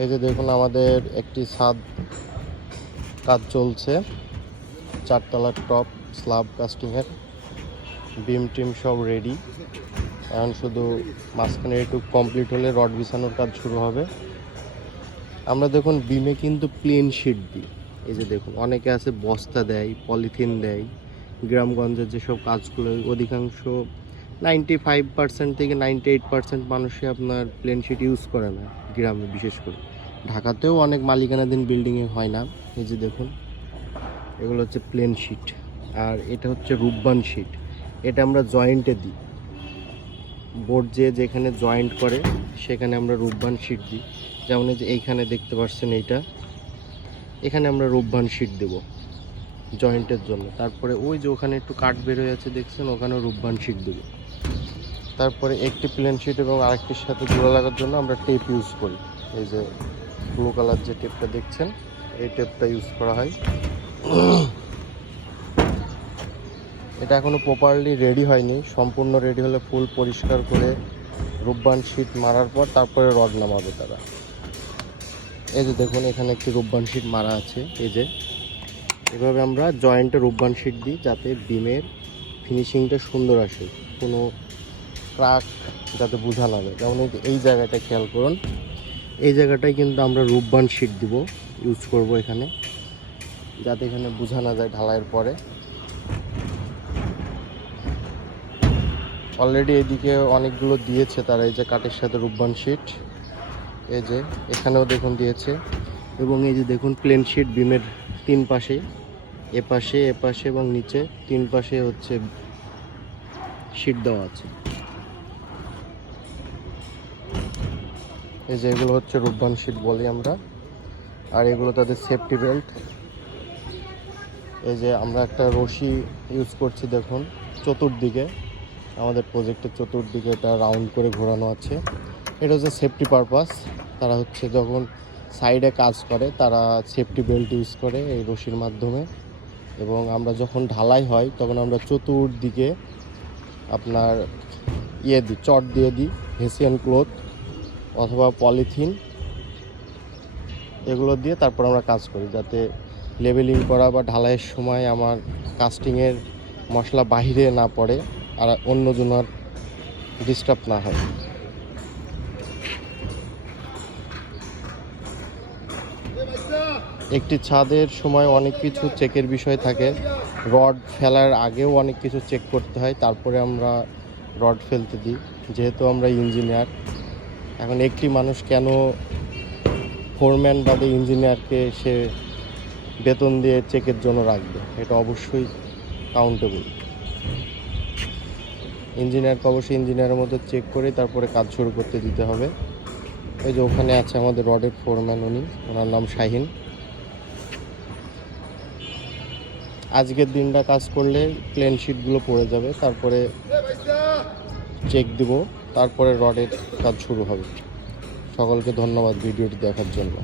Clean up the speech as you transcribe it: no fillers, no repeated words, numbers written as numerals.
এই যে দেখুন আমাদের একটি ছাদ কাজ চলছে, 4 তলার টপ স্ল্যাব কাস্টিংয়ের, বিম টিম সব রেডি। এখন শুধু মাঝখানে একটু কমপ্লিট হলে রড বিছানোর কাজ শুরু হবে। আমরা দেখুন বিমে কিন্তু প্লেন শিট দিই। এই যে দেখুন অনেকে আছে বস্তা দেয়, পলিথিন দেয়। গ্রামগঞ্জের যেসব কাজগুলো অধিকাংশ 95% থেকে 98% মানুষই আপনার প্লেন শিট ইউজ করে না গ্রামে, বিশেষ করে ঢাকাতেও অনেক মালিকানাধীন বিল্ডিংয়ে হয় না। এই যে দেখুন এগুলো হচ্ছে প্লেন শিট, আর এটা হচ্ছে রূপবান শিট। এটা আমরা জয়েন্টে দিই, বোর্ড যেখানে জয়েন্ট করে সেখানে আমরা রূপবান শিট দিই। যেমন এই যে এইখানে দেখতে পাচ্ছেন এইটা, এখানে আমরা রূপবান শিট দেব জয়েন্টের জন্য। তারপরে ওই যে ওখানে একটু কাঠ বের হয়ে আছে দেখছেন, ওখানেও রূপবান শিট দেব। তারপরে একটি প্লেন শিট এবং আরেকটির সাথে জোড়া লাগার জন্য আমরা টেপ ইউজ করি। এই যে ব্লু কালার যে টেপটা দেখছেন, এই টেপটা ইউজ করা হয়। এটা এখনও প্রপারলি রেডি হয়নি, সম্পূর্ণ রেডি হলে ফুল পরিষ্কার করে রূপবান শিট মারার পর তারপরে রড নামাবে তারা। এই যে দেখুন এখানে একটি রূপবান শিট মারা আছে। এই যে এভাবে আমরা জয়েন্টে রূপবান শিট দিই যাতে বিমের ফিনিশিংটা সুন্দর আসে, কোনো ক্রাক যাতে বোঝা না যায়। যেমন এই জায়গাটা খেয়াল করুন, এই জায়গাটায় কিন্তু আমরা রূপবান শিট দিব, ইউজ করব এখানে, যাতে এখানে বোঝা না যায় ঢালাইয়ের পরে। অলরেডি এদিকে অনেকগুলো দিয়েছে তারা, এই যে কাঠের সাথে রূপবান শিট, এই যে এখানেও দেখুন দিয়েছে। এবং এই যে দেখুন প্লেন শিট বিমের 3 পাশে, এপাশে এবং নিচে 3 পাশে হচ্ছে শিট দেওয়া আছে। এই যে এগুলো হচ্ছে রূপবান শিট বলি আমরা, আর এগুলো তাদের সেফটি বেল্ট। এই যে আমরা একটা রশি ইউজ করছি দেখুন চতুর্দিকে, আমাদের প্রজেক্টের চতুর্দিকে এটা রাউন্ড করে ঘোরানো আছে। এটা হচ্ছে সেফটি পারপাস। তারা হচ্ছে যখন সাইডে কাজ করে তারা সেফটি বেল্ট ইউজ করে এই রশির মাধ্যমে। এবং আমরা যখন ঢালাই হয় তখন আমরা চতুর্দিকে আপনার দিই, চট দিয়ে দিই, হেসিয়ান ক্লথ অথবা পলিথিন, এগুলো দিয়ে তারপর আমরা কাজ করি, যাতে লেবেলিং করা বা ঢালাইয়ের সময় আমার কাস্টিংয়ের মশলা বাহিরে না পড়ে আর অন্যজনের ডিস্টার্ব না হয়। একটি ছাদের সময় অনেক কিছু চেকের বিষয় থাকে, রড ফেলার আগেও অনেক কিছু চেক করতে হয়, তারপরে আমরা রড ফেলতে দিই। যেহেতু আমরা ইঞ্জিনিয়ার, এখন একটি মানুষ কেন ফোরম্যান বাদে ইঞ্জিনিয়ারকে সে বেতন দিয়ে চেকের জন্য রাখবে? এটা অবশ্যই কাউন্টেবল। ইঞ্জিনিয়ারকে অবশ্যই ইঞ্জিনিয়ারের মধ্যে চেক করে তারপরে কাজ শুরু করতে দিতে হবে। এই যে ওখানে আছে আমাদের রডের ফোরম্যান, ওনার নাম শাহিন। আজকের দিনটা কাজ করলে প্লেন শিটগুলো পড়ে যাবে, তারপরে চেক দিব, তারপরে রডের কাজ শুরু হবে। সকলকে ধন্যবাদ ভিডিওটি দেখার জন্য।